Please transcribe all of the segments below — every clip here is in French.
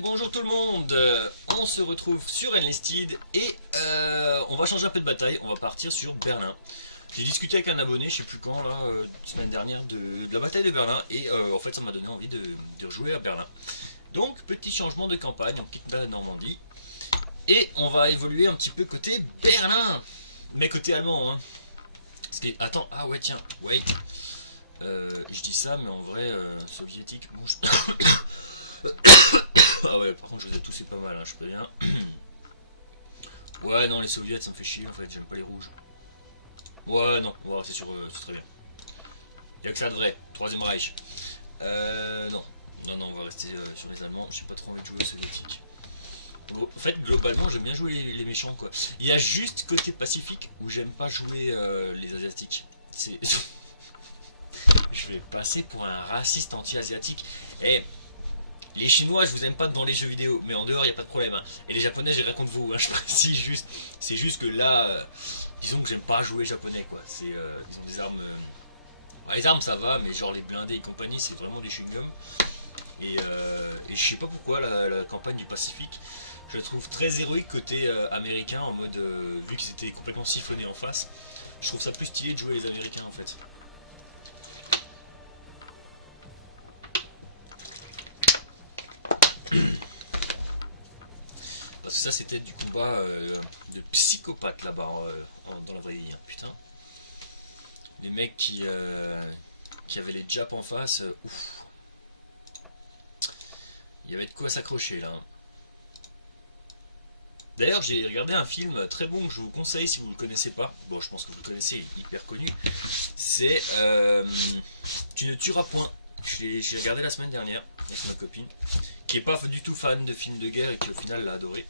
bonjour tout le monde. On se retrouve sur Enlisted et on va changer un peu de bataille, on va partir sur Berlin. J'ai discuté avec un abonné, je sais plus quand, là, semaine dernière, de la bataille de Berlin et en fait ça m'a donné envie de rejouer à Berlin. Donc petit changement de campagne, on quitte la Normandie et on va évoluer un petit peu côté Berlin, mais côté allemand, hein. Attends, ah ouais tiens, wait. Je dis ça mais en vrai soviétique bouge. Ah ouais, par contre je les ai toussés pas mal, hein, je préviens. Ouais, non, les soviets ça me fait chier en fait, j'aime pas les rouges. Ouais, non, ouais, c'est sûr, c'est très bien. Y'a que ça de vrai, Troisième Reich. Non, non, on va rester sur les Allemands, j'ai pas trop envie de jouer aux soviétiques. En fait, globalement, j'aime bien jouer les méchants quoi. Il y a juste côté pacifique où j'aime pas jouer les asiatiques. C'est. Je vais passer pour un raciste anti-asiatique. Eh, les Chinois, je vous aime pas dans les jeux vidéo, mais en dehors, il n'y a pas de problème, hein. Et les Japonais, j'ai rien contre vous, hein, je précise juste. C'est juste que là, disons que j'aime pas jouer japonais, quoi. C'est, ils ont des armes. Les armes, ça va, mais genre les blindés et compagnie, c'est vraiment des chewing-gums. Et je sais pas pourquoi la campagne du Pacifique, je la trouve très héroïque côté américain, en mode. Vu qu'ils étaient complètement siphonnés en face, je trouve ça plus stylé de jouer les Américains en fait. Parce que ça c'était du combat de psychopathe là-bas dans la vraie vie, hein, putain. Les mecs qui avaient les japs en face, ouf. Il y avait de quoi s'accrocher là. D'ailleurs j'ai regardé un film très bon que je vous conseille si vous ne le connaissez pas. Bon je pense que vous le connaissez, il est hyper connu. C'est Tu ne tueras point. J'ai regardé la semaine dernière avec ma copine, qui est pas du tout fan de films de guerre et qui au final l'a adoré.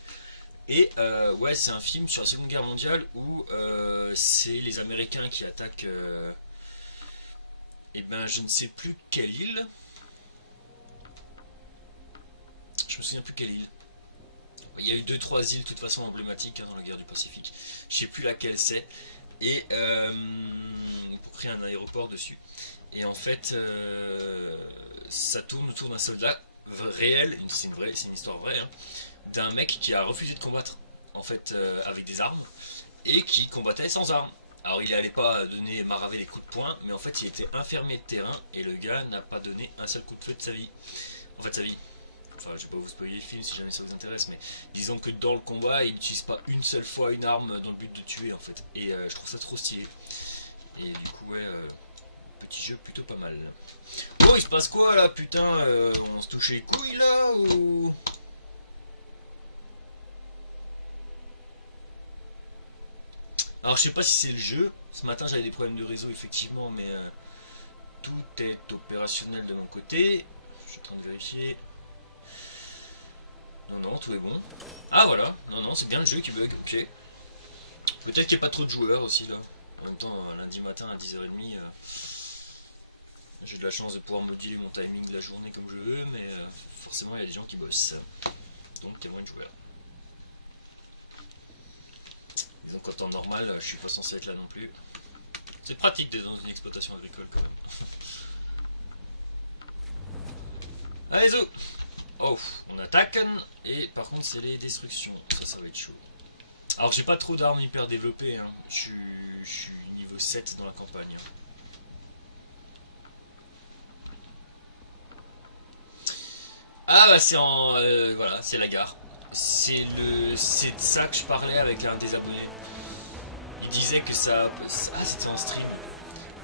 Et ouais, c'est un film sur la Seconde Guerre mondiale où c'est les Américains qui attaquent. Et ben, je ne sais plus quelle île. Je me souviens plus quelle île. Il y a eu 2-3 îles de toute façon emblématiques, hein, dans la guerre du Pacifique. Je sais plus laquelle c'est. Et pour créer un aéroport dessus. Et en fait, ça tourne autour d'un soldat réel, c'est une histoire vraie, hein, d'un mec qui a refusé de combattre en fait avec des armes et qui combattait sans armes. Alors il n'allait pas maraver des coups de poing, mais en fait il était infirmier de terrain et le gars n'a pas donné un seul coup de feu de sa vie. En fait sa vie. Enfin je vais pas vous spoiler le film si jamais ça vous intéresse, mais disons que dans le combat il n'utilise pas une seule fois une arme dans le but de tuer en fait. Et je trouve ça trop stylé. Et du coup ouais, petit jeu plutôt pas mal. Bon il se passe quoi là putain, on se touche les couilles là ou... Alors je sais pas si c'est le jeu, ce matin j'avais des problèmes de réseau effectivement, mais tout est opérationnel de mon côté. Je suis en train de vérifier. Non, non, tout est bon. Ah voilà, non, non, c'est bien le jeu qui bug, ok. Peut-être qu'il n'y a pas trop de joueurs aussi là. En même temps, lundi matin à 10h30, j'ai de la chance de pouvoir moduler mon timing de la journée comme je veux, mais forcément il y a des gens qui bossent. Donc il y a moins de joueurs. Disons qu'en temps normal, je suis pas censé être là non plus. C'est pratique d'être dans une exploitation agricole quand même. Allez zo. Oh, on attaque. Et par contre c'est les destructions, ça va être chaud. Alors j'ai pas trop d'armes hyper développées, hein. Je suis niveau 7 dans la campagne. Ah bah c'est en... voilà, c'est la gare. C'est de ça que je parlais avec un des abonnés. Il disait que c'était en stream.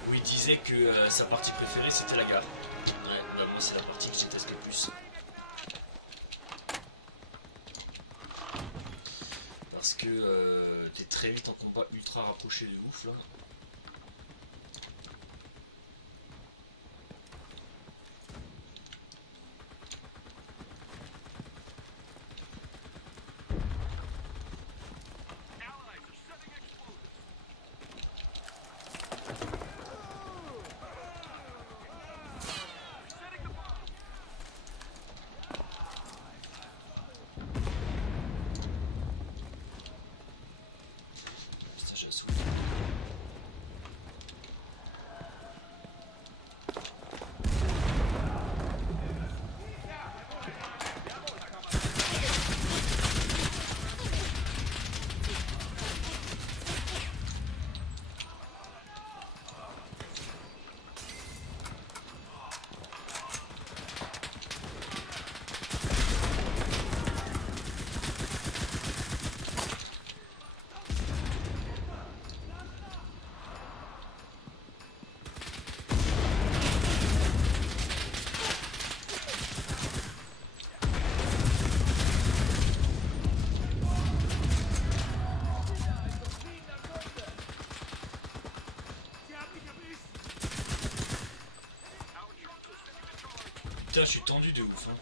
Où il disait que sa partie préférée c'était la gare. Ouais, bah moi c'est la partie que je déteste le plus. Parce que t'es très vite en combat ultra rapproché de ouf là. Putain, je suis tendu de ouf. Hein.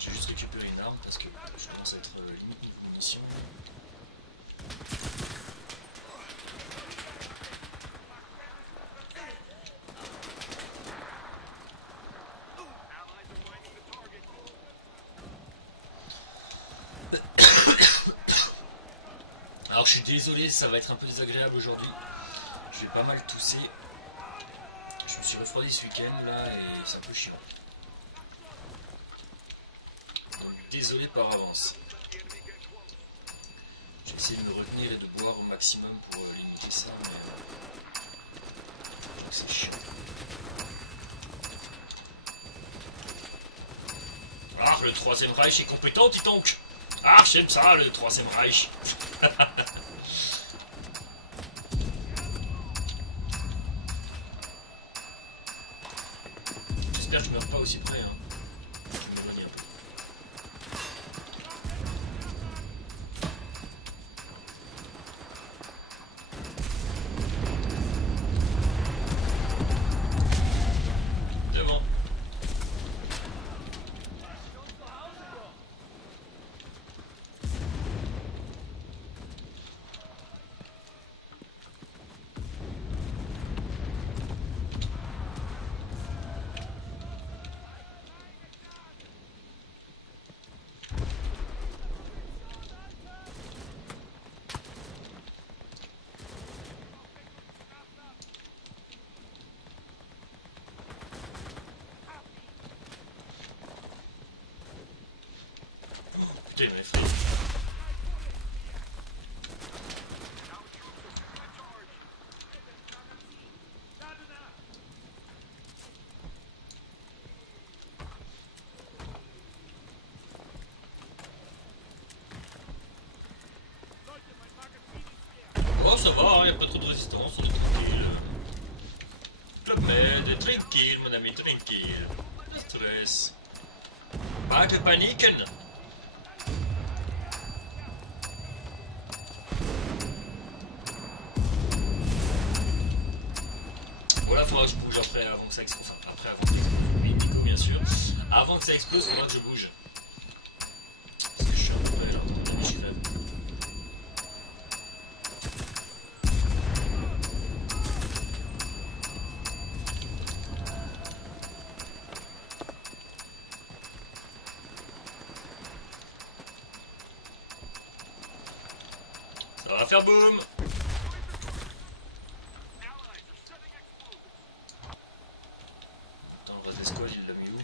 J'ai juste récupéré une arme parce que je commence à être limite munitions. Alors je suis désolé, ça va être un peu désagréable aujourd'hui. Je vais pas mal tousser. Je me suis refroidi ce week-end là et c'est un peu chiant. Donc désolé par avance. J'ai essayé de me retenir et de boire au maximum pour limiter ça, mais je trouve que c'est chiant. Ah, le Troisième Reich est compétent, dis donc. Ah, j'aime ça, le Troisième Reich. J'espère que je meurs pas aussi près. Hein. Je me éloigne un peu. Devant. Putain, il m'a effrayé. Oh, ça va, y'a pas trop de résistance, on est tranquille. Club Med, tranquille, mon ami, tranquille. Pas de stress. Pas de paniken. Voilà, faudra que je bouge après, avant que ça explose. Enfin, après, avant que ça explose. Oui, Nico, bien sûr. Avant que ça explose, faudra que je bouge. Parce que je suis un peu près là, je crève. Ça va faire boum. Attends, le reste des squads, il l'a mis où?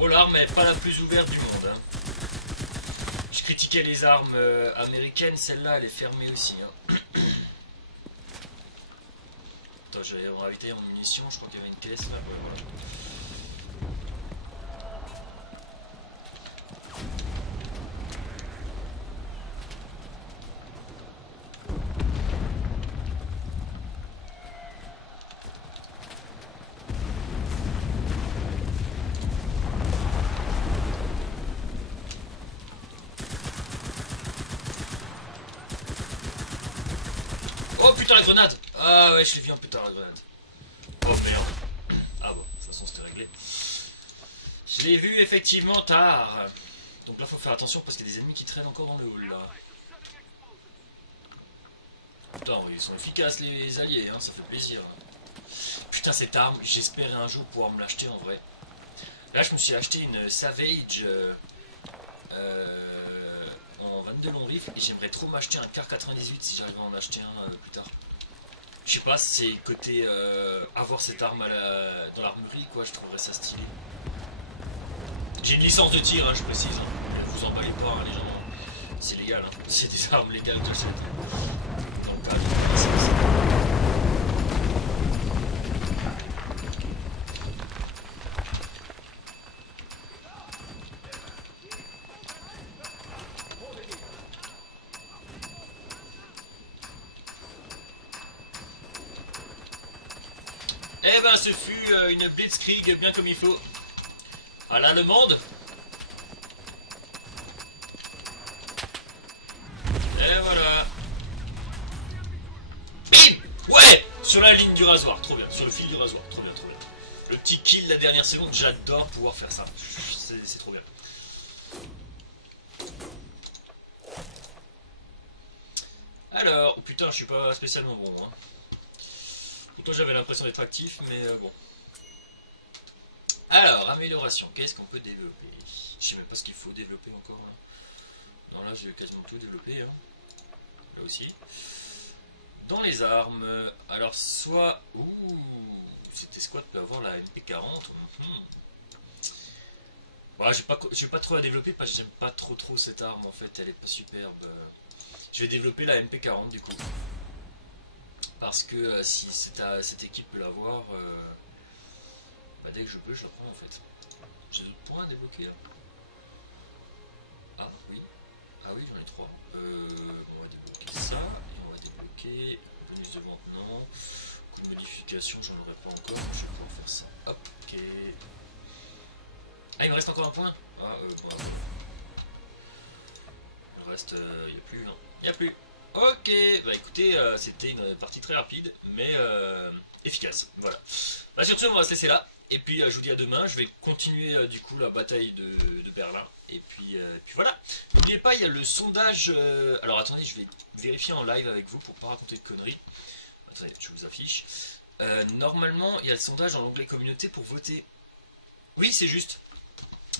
Oh, l'arme est pas la plus ouverte du monde. Hein. Je critiquais les armes américaines, celle-là elle est fermée aussi. Hein. Attends, j'avais ravité en munitions, je crois qu'il y avait une caisse là. Ouais, voilà. Oh putain la grenade. Ah ouais, je l'ai vu en putain la grenade. Oh merde. Ah bon, de toute façon c'était réglé. Je l'ai vu effectivement tard. Donc là faut faire attention parce qu'il y a des ennemis qui traînent encore dans le hall là. Putain, oui, ils sont efficaces les alliés, hein, ça fait plaisir. Putain. putain, cette arme, j'espère un jour pouvoir me l'acheter en vrai. Là, je me suis acheté une Savage en 22 long rifle et j'aimerais trop m'acheter un Car 98 si j'arrive à en acheter un plus tard. Je sais pas, c'est côté avoir cette arme dans l'armurerie, quoi, je trouverais ça stylé. J'ai une licence de tir, hein, je précise. Hein. Ne vous emballez pas, hein, les gens. C'est légal, hein. C'est des armes légales que j'achète. Dans le cadre de la licence. Eh ben, ce fut une blitzkrieg bien comme il faut. À l'allemande. Et voilà. Bim. Ouais. Sur la ligne du rasoir, trop bien. Sur le fil du rasoir, trop bien, trop bien. Le petit kill la dernière seconde, j'adore pouvoir faire ça. C'est trop bien. Alors, oh putain, je suis pas spécialement bon. Hein. Pourtant j'avais l'impression d'être actif, mais bon. Alors, amélioration, qu'est-ce qu'on peut développer? Je sais même pas ce qu'il faut développer encore. Là. Non, là j'ai quasiment tout développé. Hein. Là aussi. Dans les armes, alors soit... Ouh, cette escouade peut avoir la MP40. Bah, je vais pas trop la développer parce que j'aime pas trop cette arme en fait, elle est pas superbe. Je vais développer la MP40 du coup. Parce que si cette équipe peut l'avoir, bah, dès que je peux, je la prends en fait. J'ai d'autres points à débloquer là. Ah oui, ah oui, j'en ai 3. On va débloquer ça, et on va débloquer bonus de vente, non. Coup de modification, j'en aurai pas encore, je vais pouvoir faire ça. Hop, ok. Ah, il me reste encore un point. Ah, bon, le reste, il n'y a plus, non. Il n'y a plus. Ok, bah écoutez, c'était une partie très rapide, mais efficace. Voilà. Bah, sur ce, on va se laisser là. Et puis, je vous dis à demain. Je vais continuer du coup la bataille de Berlin. Et puis voilà. N'oubliez pas, il y a le sondage. Alors attendez, je vais vérifier en live avec vous pour pas raconter de conneries. Attendez, je vous affiche. Normalement, il y a le sondage dans l'onglet communauté pour voter. Oui, c'est juste.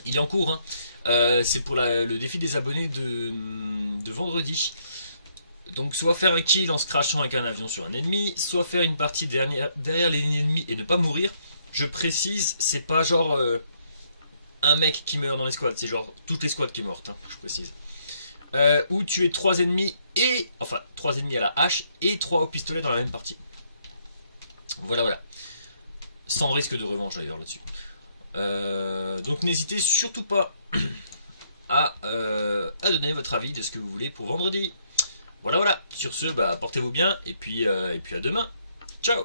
Il est en cours. Hein. C'est pour le défi des abonnés de vendredi. Donc soit faire un kill en se crachant avec un avion sur un ennemi, soit faire une partie derrière les ennemis et ne pas mourir. Je précise, c'est pas genre un mec qui meurt dans les squads, c'est genre toutes les squads qui sont mortes, hein, je précise. Ou tuer 3 ennemis et... Enfin, 3 ennemis à la hache et 3 au pistolet dans la même partie. Voilà, voilà. Sans risque de revanche d'ailleurs là-dessus. Donc n'hésitez surtout pas à donner votre avis de ce que vous voulez pour vendredi. Voilà, voilà. Sur ce, bah, portez-vous bien et puis à demain. Ciao.